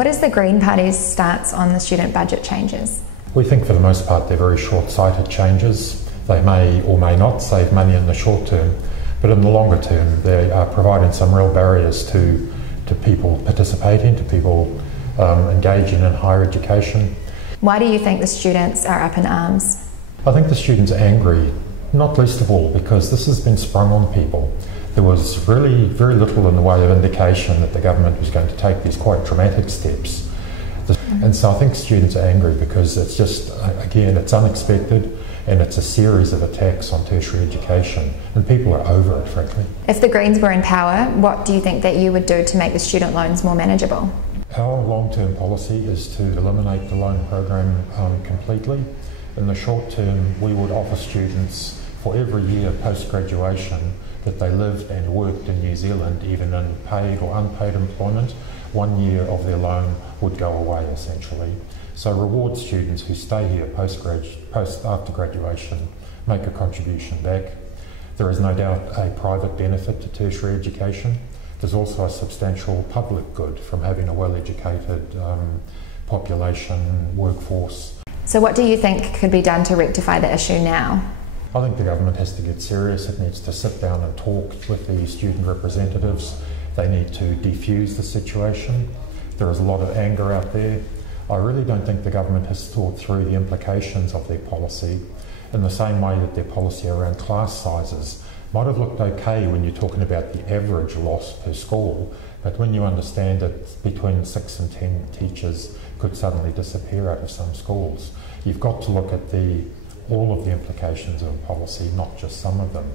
What is the Green Party's stance on the student budget changes? We think for the most part they're very short-sighted changes. They may or may not save money in the short term, but in the longer term they are providing some real barriers to people participating, to people engaging in higher education. Why do you think the students are up in arms? I think the students are angry, not least of all because this has been sprung on people. There was really very little in the way of indication that the government was going to take these quite dramatic steps. And so I think students are angry because it's just, again, it's unexpected and it's a series of attacks on tertiary education and people are over it, frankly. If the Greens were in power, what do you think that you would do to make the student loans more manageable? Our long-term policy is to eliminate the loan program completely. In the short term, we would offer students for every year post-graduation that they lived and worked in New Zealand, even in paid or unpaid employment, 1 year of their loan would go away essentially. So reward students who stay here after graduation, make a contribution back. There is no doubt a private benefit to tertiary education. There's also a substantial public good from having a well-educated population, workforce. So what do you think could be done to rectify the issue now? I think the government has to get serious. It needs to sit down and talk with the student representatives. They need to defuse the situation. There is a lot of anger out there. I really don't think the government has thought through the implications of their policy in the same way that their policy around class sizes might have looked okay when you're talking about the average loss per school, but when you understand that between 6 and 10 teachers could suddenly disappear out of some schools, you've got to look at all of the implications of a policy, not just some of them.